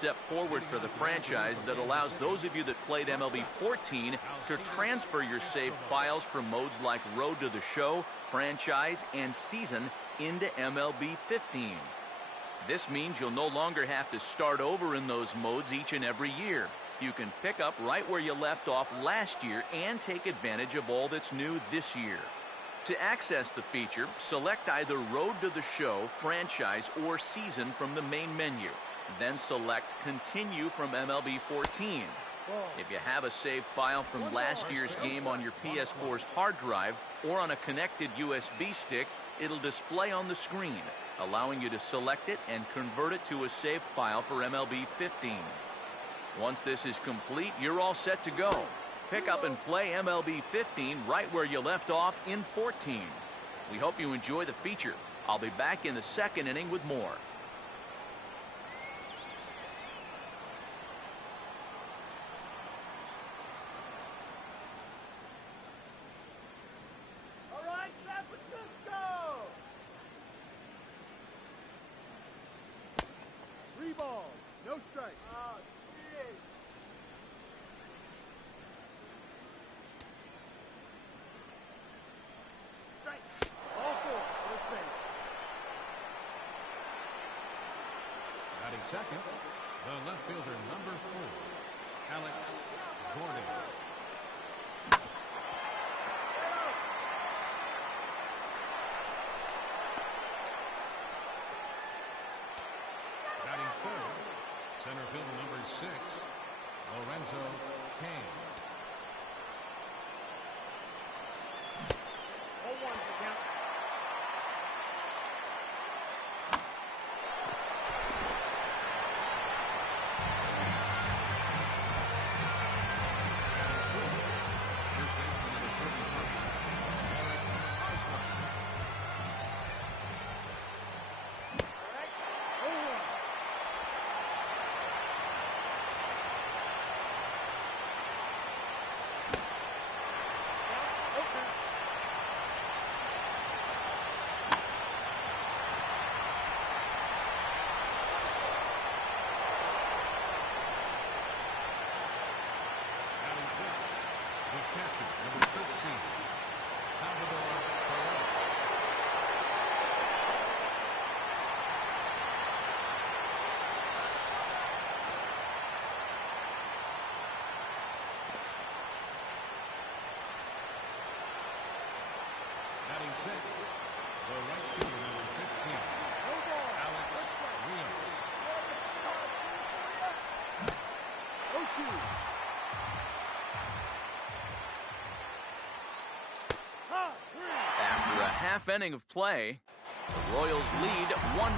step forward for the franchise that allows those of you that played MLB 14 to transfer your saved files from modes like Road to the Show, Franchise, and Season into MLB 15. This means you'll no longer have to start over in those modes each and every year. You can pick up right where you left off last year and take advantage of all that's new this year. To access the feature, select either Road to the Show, Franchise, or Season from the main menu. Then select Continue from MLB 14. If you have a saved file from last year's game on your PS4's hard drive or on a connected USB stick, it'll display on the screen, allowing you to select it and convert it to a saved file for MLB 15. Once this is complete, you're all set to go. Pick up and play MLB 15 right where you left off in 14. We hope you enjoy the feature. I'll be back in the second inning with more. All right, San Francisco! 3 balls, no strike. Second, the left fielder, number 4, Alex Gordon. Batting third, center fielder, number 6, Lorenzo Kane. 0-1 to count. Number 13, Salvador Perez. Batting sixth, the right fielder, number 15, Alex Rios. 0-2. After a half inning of play, the Royals lead 1-0.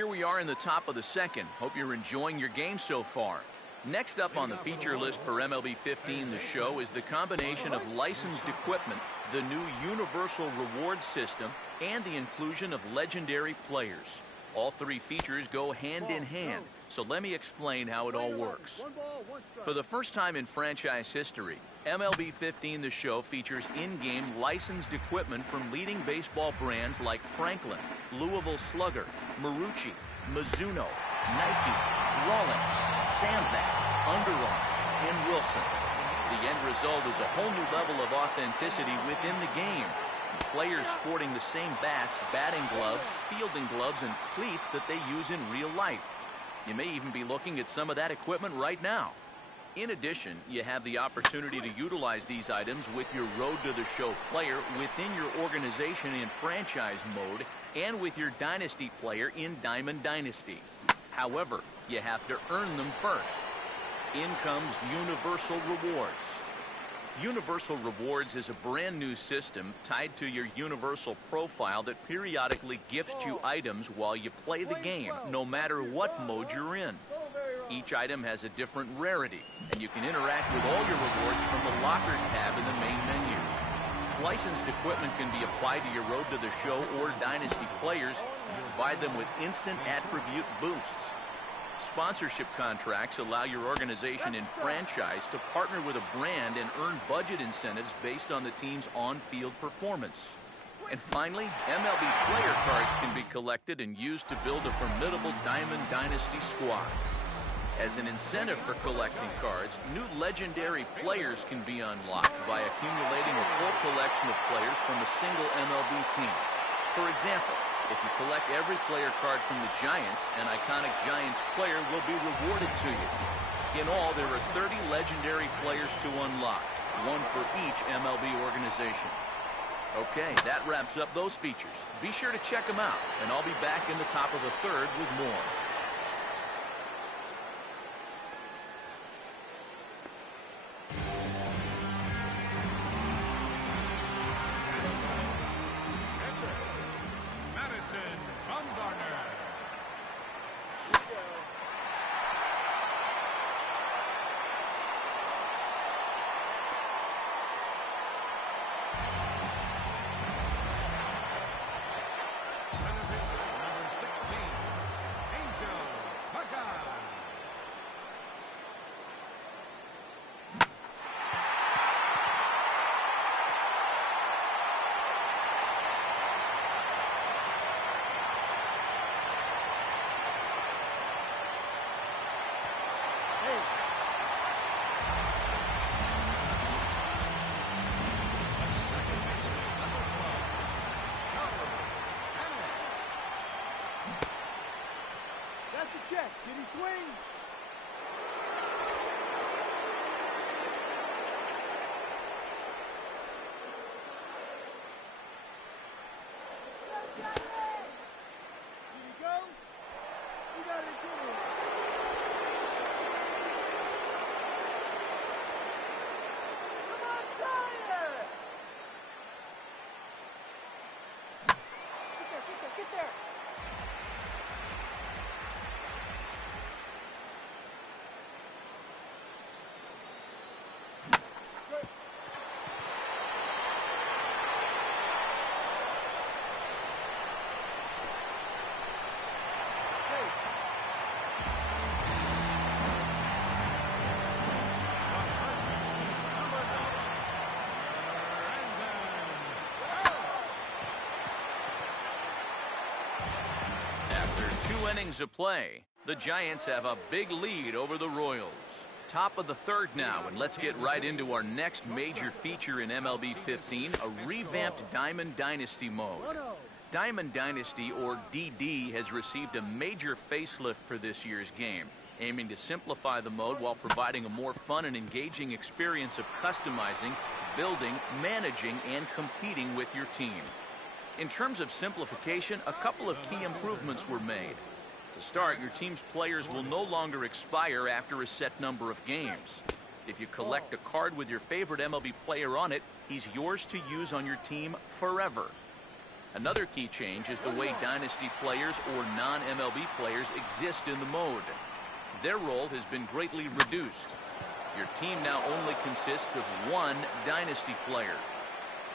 Here we are in the top of the second. Hope you're enjoying your game so far. Next up on the feature list for MLB 15 The Show is the combination of licensed equipment, the new Universal Reward System, and the inclusion of legendary players. All three features go hand in hand, so let me explain how it all works. For the first time in franchise history, MLB 15 The Show features in-game licensed equipment from leading baseball brands like Franklin, Louisville Slugger, Marucci, Mizuno, Nike, Rawlings, Sandbag, Under Armour, and Wilson. The end result is a whole new level of authenticity within the game. Players sporting the same bats, batting gloves, fielding gloves, and cleats that they use in real life. You may even be looking at some of that equipment right now. In addition, you have the opportunity to utilize these items with your Road to the Show player within your organization in franchise mode and with your Dynasty player in Diamond Dynasty. However, you have to earn them first. In comes Universal Rewards. Universal Rewards is a brand new system tied to your Universal profile that periodically gifts you items while you play the game, no matter what mode you're in. Each item has a different rarity, and you can interact with all your rewards from the locker tab in the main menu. Licensed equipment can be applied to your Road to the Show or Dynasty players and provide them with instant attribute boosts. Sponsorship contracts allow your organization in franchise to partner with a brand and earn budget incentives based on the team's on-field performance. And finally, MLB player cards can be collected and used to build a formidable Diamond Dynasty squad. As an incentive for collecting cards, new legendary players can be unlocked by accumulating a full collection of players from a single MLB team. For example, if you collect every player card from the Giants, an iconic Giants player will be rewarded to you. In all, there are 30 legendary players to unlock, one for each MLB organization. Okay, that wraps up those features. Be sure to check them out, and I'll be back in the top of the third with more. That's the check. Did he swing? Did he go? You got it, get him. Come on, Tyler! Get there. Innings of play, the Giants have a big lead over the Royals. Top of the third now, and let's get right into our next major feature in MLB 15, a revamped Diamond Dynasty mode. Diamond Dynasty, or DD, has received a major facelift for this year's game, aiming to simplify the mode while providing a more fun and engaging experience of customizing, building, managing, and competing with your team. In terms of simplification, a couple of key improvements were made. To start, your team's players will no longer expire after a set number of games. If you collect a card with your favorite MLB player on it, he's yours to use on your team forever. Another key change is the way Dynasty players or non-MLB players exist in the mode. Their role has been greatly reduced. Your team now only consists of one Dynasty player.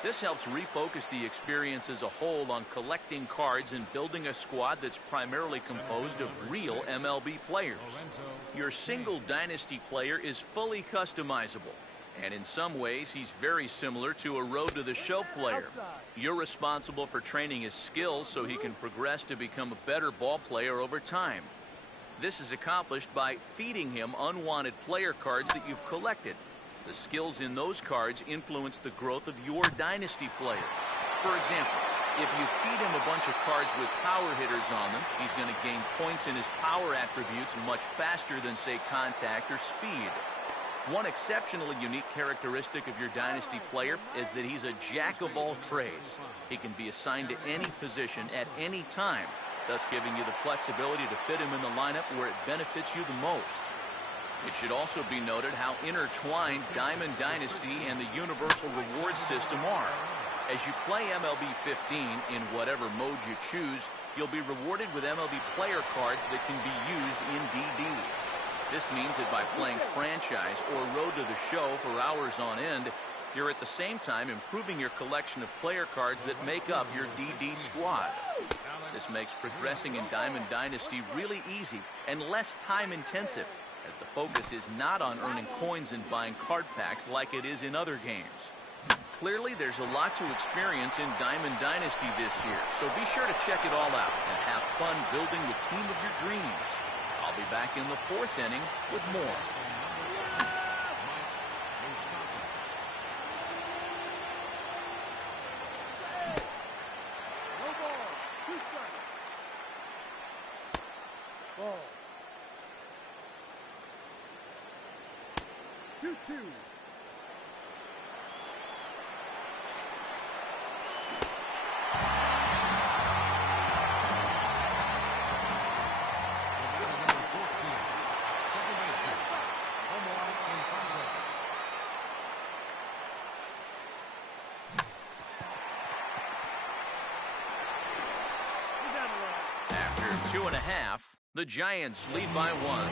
This helps refocus the experience as a whole on collecting cards and building a squad that's primarily composed of real MLB players. Your single Dynasty player is fully customizable, and in some ways he's very similar to a Road to the Show player. You're responsible for training his skills so he can progress to become a better ball player over time. This is accomplished by feeding him unwanted player cards that you've collected. The skills in those cards influence the growth of your Dynasty player. For example, if you feed him a bunch of cards with power hitters on them, he's going to gain points in his power attributes much faster than, say, contact or speed. One exceptionally unique characteristic of your Dynasty player is that he's a jack of all trades. He can be assigned to any position at any time, thus giving you the flexibility to fit him in the lineup where it benefits you the most. It should also be noted how intertwined Diamond Dynasty and the Universal Reward System are. As you play MLB 15 in whatever mode you choose, you'll be rewarded with MLB player cards that can be used in DD. This means that by playing Franchise or Road to the Show for hours on end, you're at the same time improving your collection of player cards that make up your DD squad. This makes progressing in Diamond Dynasty really easy and less time-intensive, as the focus is not on earning coins and buying card packs like it is in other games. Clearly, there's a lot to experience in Diamond Dynasty this year, so be sure to check it all out and have fun building the team of your dreams. I'll be back in the 4th inning with more. No ball. 2 strikes. Ball. 2-2. After 2.5, the Giants lead by 1.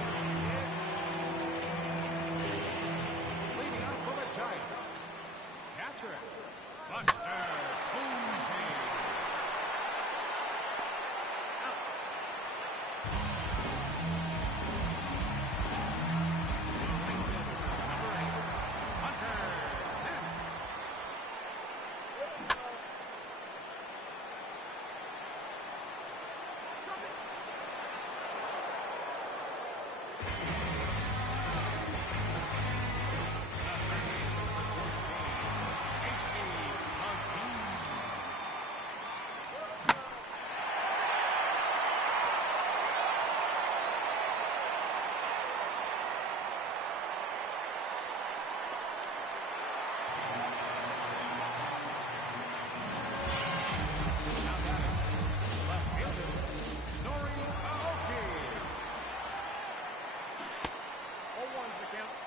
Leading out for the Giants. Catcher, Buster Posey. Number 8, Hunter Pence.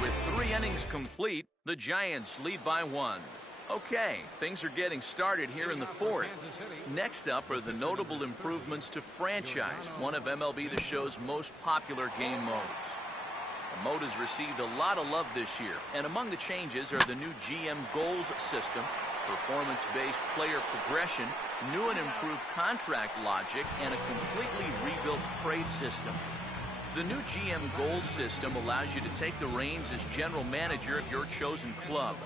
With 3 innings complete, the Giants lead by 1. Okay, things are getting started here in the 4th. Next up are the notable improvements to Franchise, one of MLB The Show's most popular game modes. The mode has received a lot of love this year, and among the changes are the new GM goals system, performance-based player progression, new and improved contract logic, and a completely rebuilt trade system. The new GM goals system allows you to take the reins as general manager of your chosen club.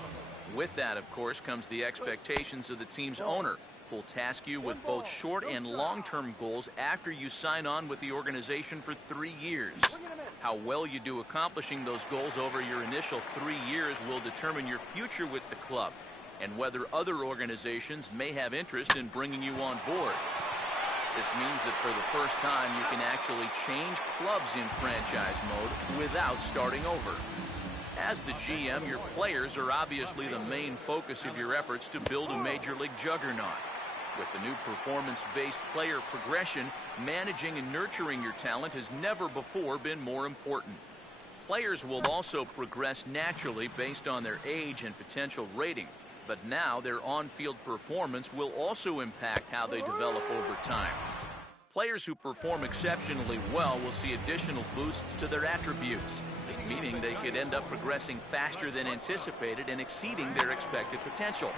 With that, of course, comes the expectations of the team's owner, who will task you with both short and long-term goals after you sign on with the organization for 3 years. How well you do accomplishing those goals over your initial 3 years will determine your future with the club and whether other organizations may have interest in bringing you on board. This means that for the first time, you can actually change clubs in franchise mode without starting over. As the GM, your players are obviously the main focus of your efforts to build a major league juggernaut. With the new performance-based player progression, managing and nurturing your talent has never before been more important. Players will also progress naturally based on their age and potential rating, but now their on-field performance will also impact how they develop over time. Players who perform exceptionally well will see additional boosts to their attributes, meaning they could end up progressing faster than anticipated and exceeding their expected potential.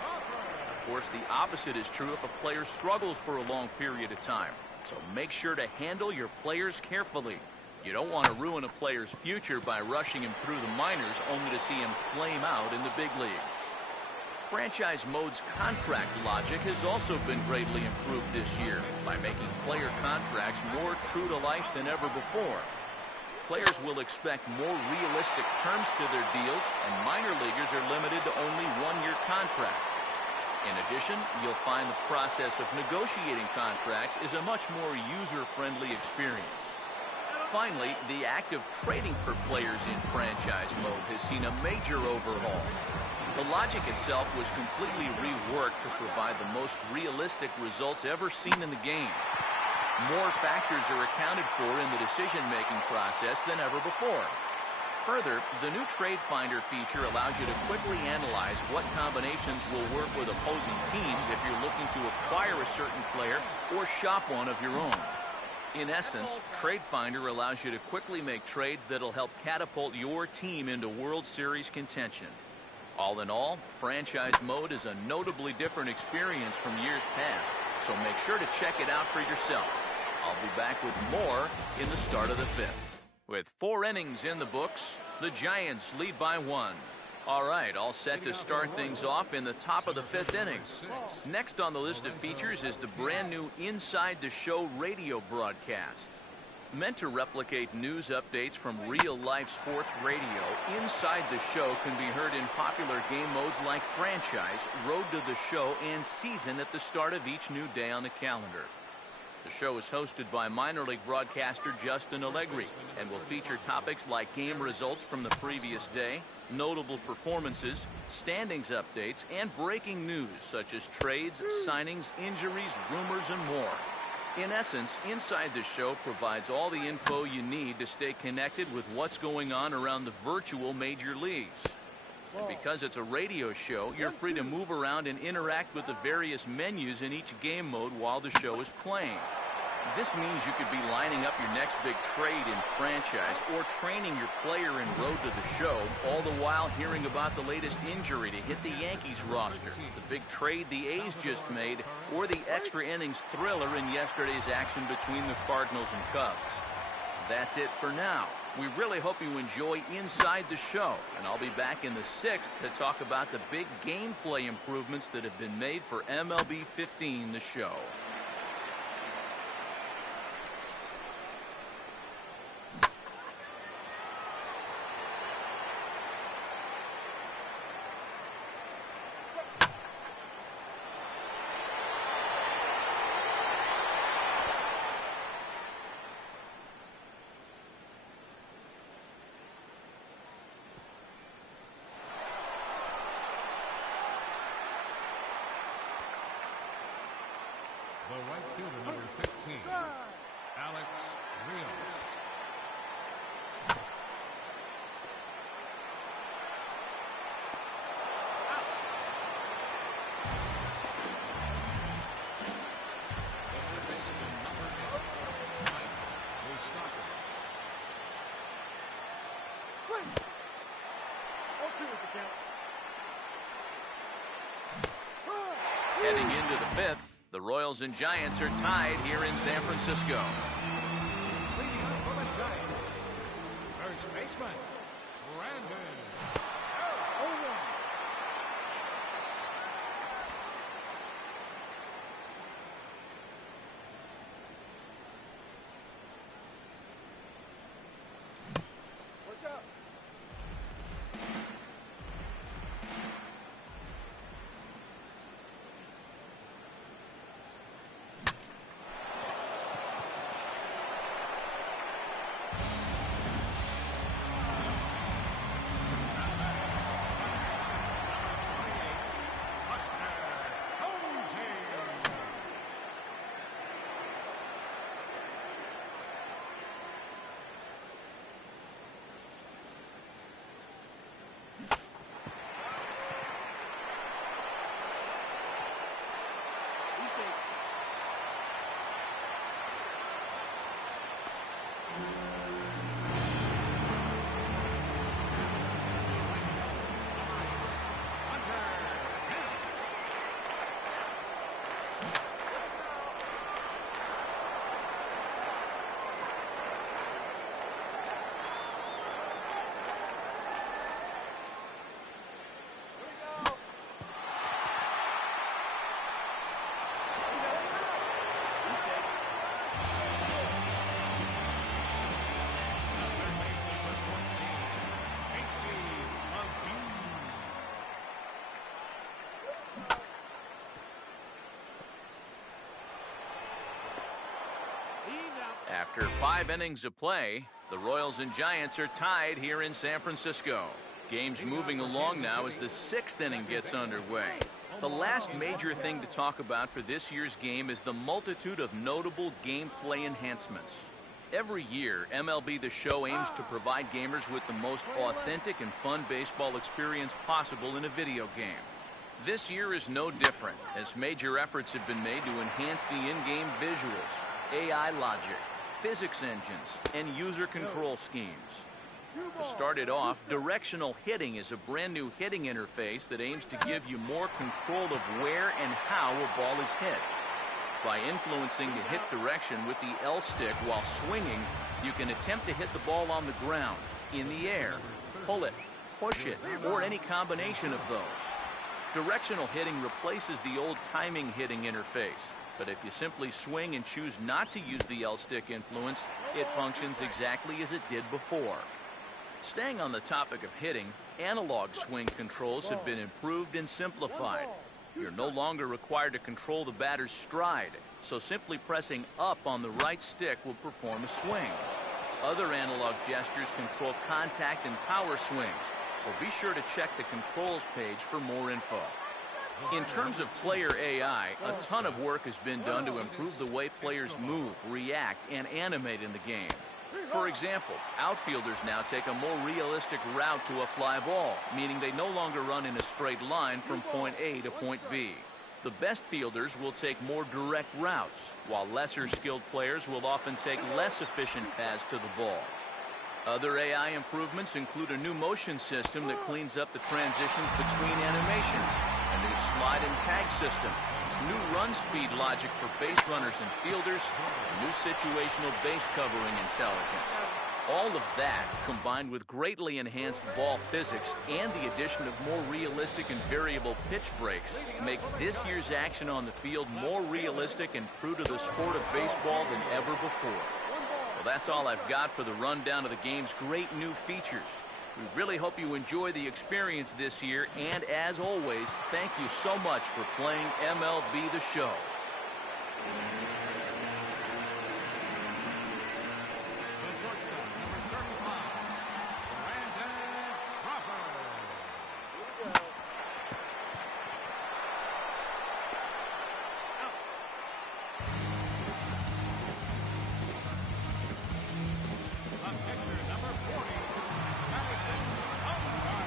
Of course, the opposite is true if a player struggles for a long period of time, so make sure to handle your players carefully. You don't want to ruin a player's future by rushing him through the minors only to see him flame out in the big leagues. Franchise mode's contract logic has also been greatly improved this year by making player contracts more true to life than ever before. Players will expect more realistic terms to their deals, and minor leaguers are limited to only one-year contracts. In addition, you'll find the process of negotiating contracts is a much more user-friendly experience. Finally, the act of trading for players in franchise mode has seen a major overhaul. The logic itself was completely reworked to provide the most realistic results ever seen in the game. More factors are accounted for in the decision-making process than ever before. Further, the new Trade Finder feature allows you to quickly analyze what combinations will work with opposing teams if you're looking to acquire a certain player or shop one of your own. In essence, Trade Finder allows you to quickly make trades that'll help catapult your team into World Series contention. All in all, franchise mode is a notably different experience from years past, so make sure to check it out for yourself. I'll be back with more in the start of the fifth. With 4 innings in the books, the Giants lead by 1. All right, all set to start things off in the top of the 5th inning. Next on the list of features is the brand new Inside the Show radio broadcast. Meant to replicate news updates from real-life sports radio, Inside the Show can be heard in popular game modes like Franchise, Road to the Show, and Season at the start of each new day on the calendar. The show is hosted by minor league broadcaster Justin Allegri and will feature topics like game results from the previous day, notable performances, standings updates, and breaking news such as trades, signings, injuries, rumors, and more. In essence, Inside the Show provides all the info you need to stay connected with what's going on around the virtual major leagues. And because it's a radio show, you're free to move around and interact with the various menus in each game mode while the show is playing. This means you could be lining up your next big trade in Franchise or training your player in Road to the Show, all the while hearing about the latest injury to hit the Yankees roster, the big trade the A's just made, or the extra innings thriller in yesterday's action between the Cardinals and Cubs. That's it for now. We really hope you enjoy Inside the Show, and I'll be back in the 6th to talk about the big gameplay improvements that have been made for MLB 15 The Show. The right fielder, number 15, Alex Rios. Heading into the 5th, the Royals and Giants are tied here in San Francisco. Leading up for the Giants, first baseman, Brandon. Watch out. After 5 innings of play, the Royals and Giants are tied here in San Francisco. Game's moving along now as the 6th inning gets underway. The last major thing to talk about for this year's game is the multitude of notable gameplay enhancements. Every year, MLB The Show aims to provide gamers with the most authentic and fun baseball experience possible in a video game. This year is no different, as major efforts have been made to enhance the in-game visuals, AI logic, physics engines, and user control schemes. To start it off, directional hitting is a brand new hitting interface that aims to give you more control of where and how a ball is hit. By influencing the hit direction with the L stick while swinging, you can attempt to hit the ball on the ground, in the air, pull it, push it, or any combination of those. Directional hitting replaces the old timing hitting interface, but if you simply swing and choose not to use the L stick influence, it functions exactly as it did before. Staying on the topic of hitting, analog swing controls have been improved and simplified. You're no longer required to control the batter's stride, so simply pressing up on the right stick will perform a swing. Other analog gestures control contact and power swings, so be sure to check the controls page for more info. In terms of player AI, a ton of work has been done to improve the way players move, react, and animate in the game. For example, outfielders now take a more realistic route to a fly ball, meaning they no longer run in a straight line from point A to point B. The best fielders will take more direct routes, while lesser skilled players will often take less efficient paths to the ball. Other AI improvements include a new motion system that cleans up the transitions between animations, a new slide and tag system, new run speed logic for base runners and fielders, and new situational base covering intelligence. All of that, combined with greatly enhanced ball physics and the addition of more realistic and variable pitch breaks, makes this year's action on the field more realistic and true to the sport of baseball than ever before. Well, that's all I've got for the rundown of the game's great new features. We really hope you enjoy the experience this year, and as always, thank you so much for playing MLB The Show. The shortstop, number 35, Brandon Crawford. The pitcher, number 40, Madison Bumgarner.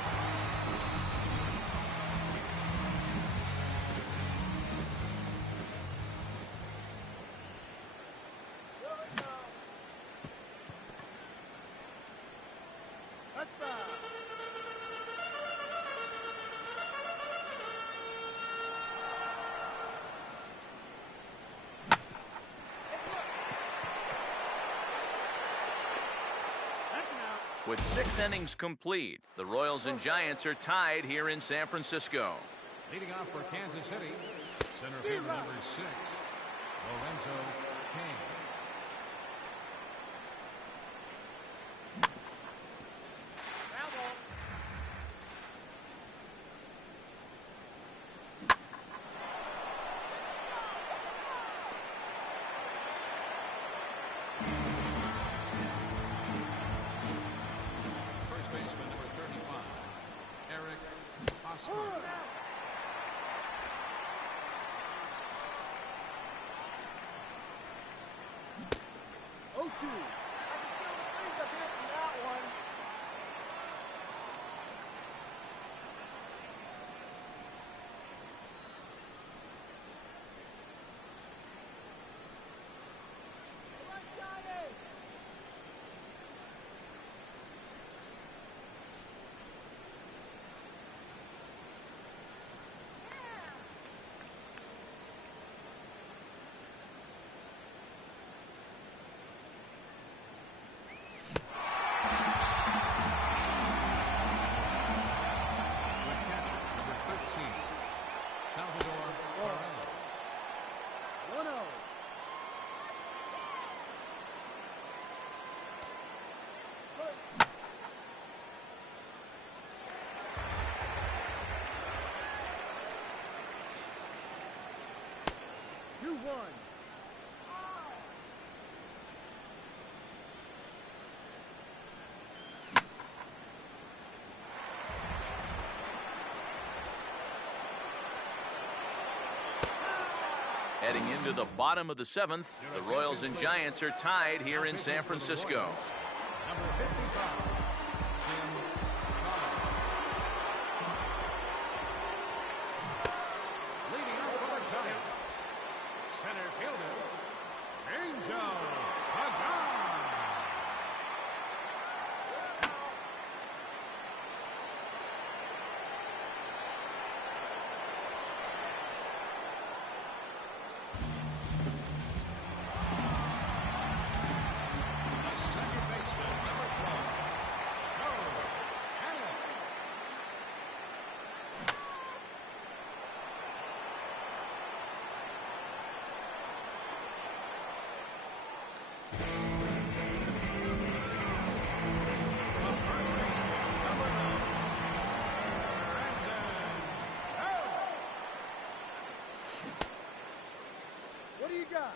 With 6 innings complete, the Royals and Giants are tied here in San Francisco. Leading off for Kansas City, center fielder number 6, Lorenzo Cain. First baseman number 35, Eric Hosmer. Heading into the bottom of the 7th, the Royals and Giants are tied here in San Francisco. Number 55, Jim Collins. Leading off for the Giants, center fielder, Angel Pagan. What do you got?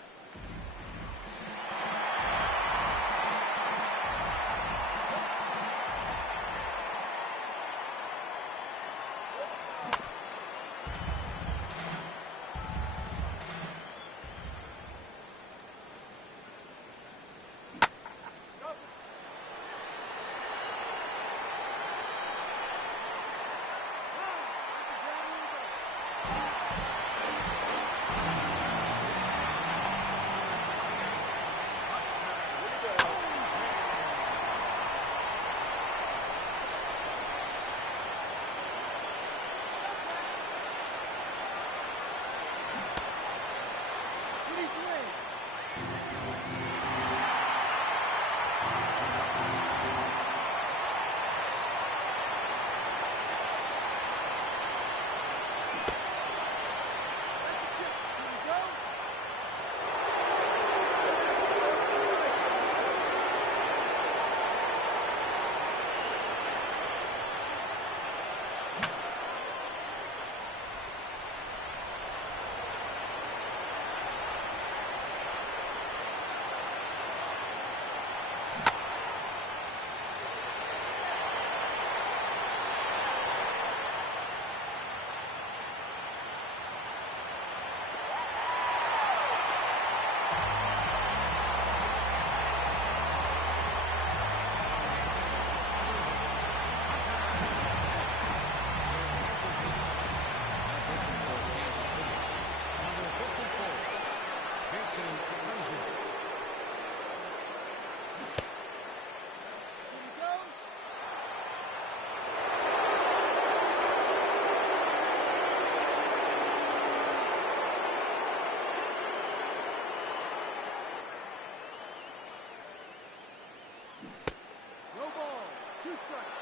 No ball. 2 strikes.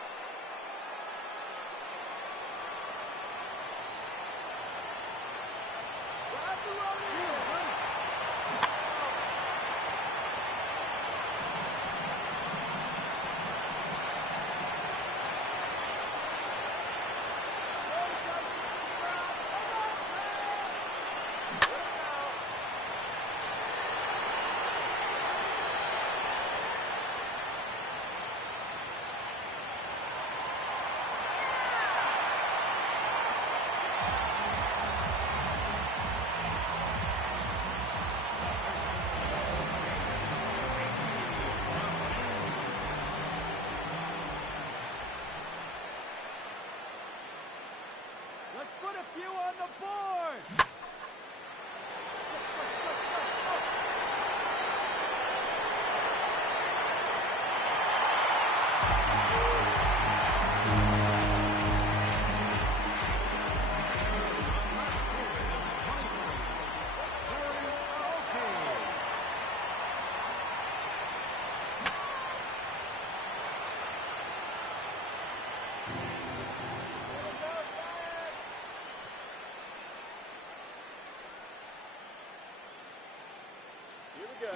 Drive the runner. Let's put a few on the board. Here we go.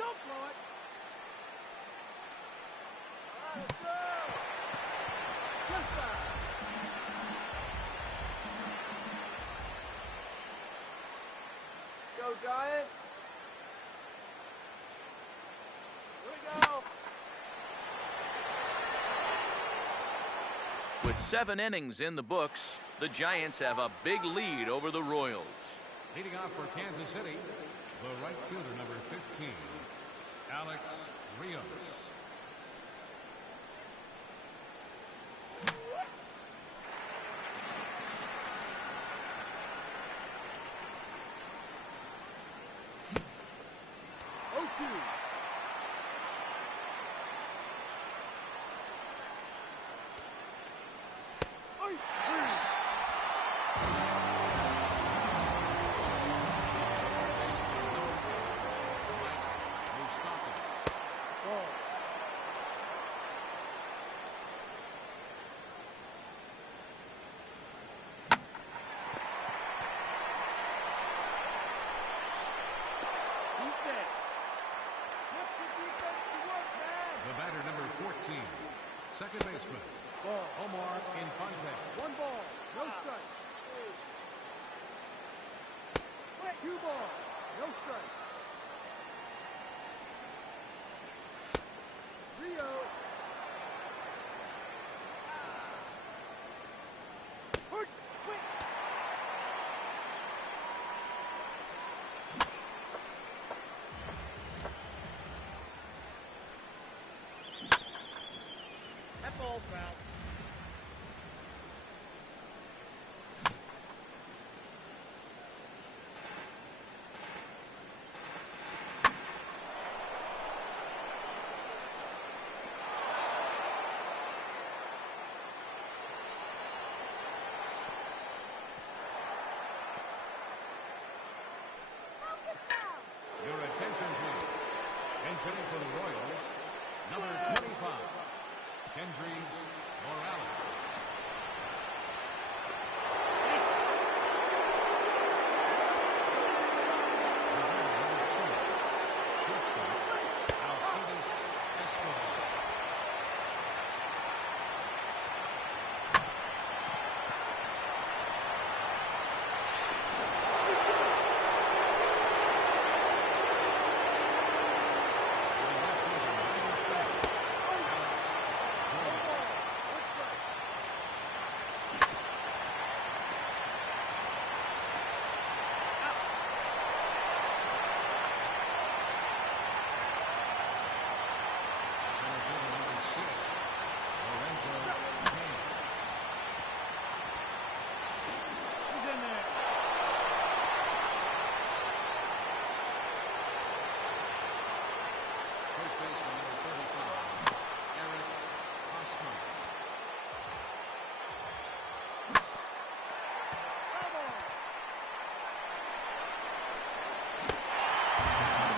Don't throw it. All right, let's go. Just that. Go, Giant. Here we go. With 7 innings in the books, the Giants have a big lead over the Royals. Leading off for Kansas City, the right fielder, number 15, Alex Rios. The batter, number 14, second baseman, Omar Infante. 1 ball, no strikes. 2 balls, no strikes. Rio. That ball's foul. Your attention, please. Entering for the Royals, number 25, Kendrys Morales.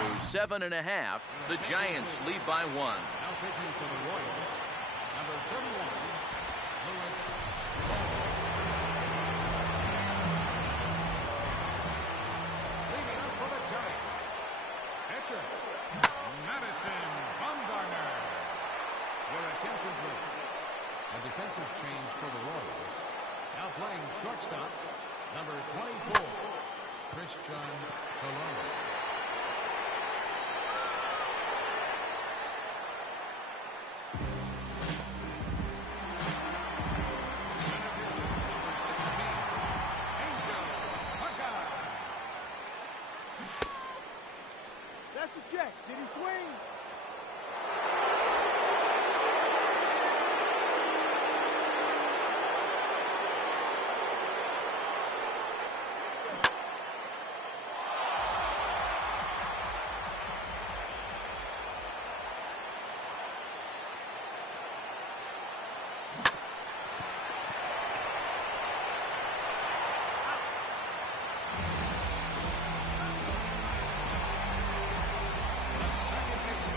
Through 7.5, the Giants lead by 1. Now pitching for the Royals, number 31, Lewis. Leading up for the Giants, pitcher, Madison Bumgarner. Your attention, please. A defensive change for the Royals. Now playing shortstop, number 24, Christian Colon. That's a check. Did he swing? Second baseman,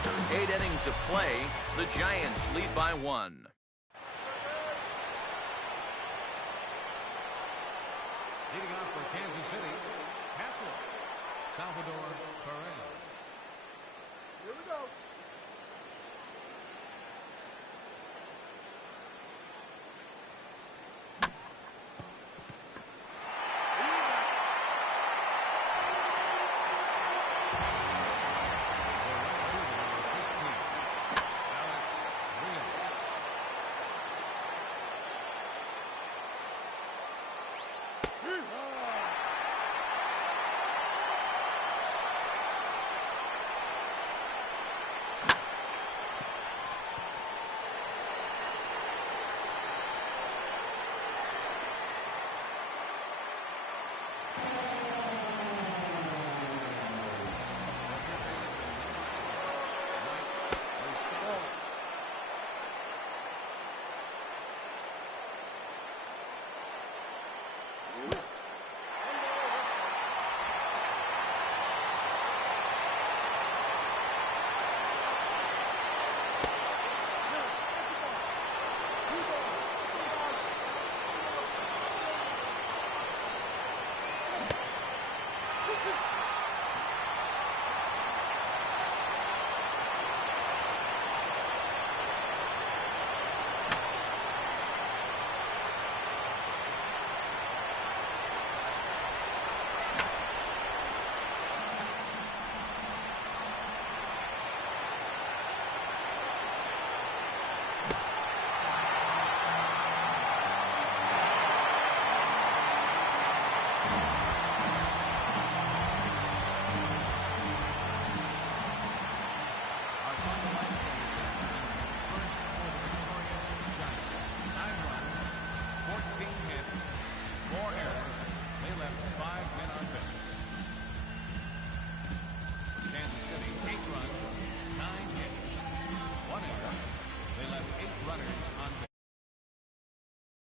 After 8 innings of play, the Giants lead by 1. Leading off for Kansas City, Castle. Salvador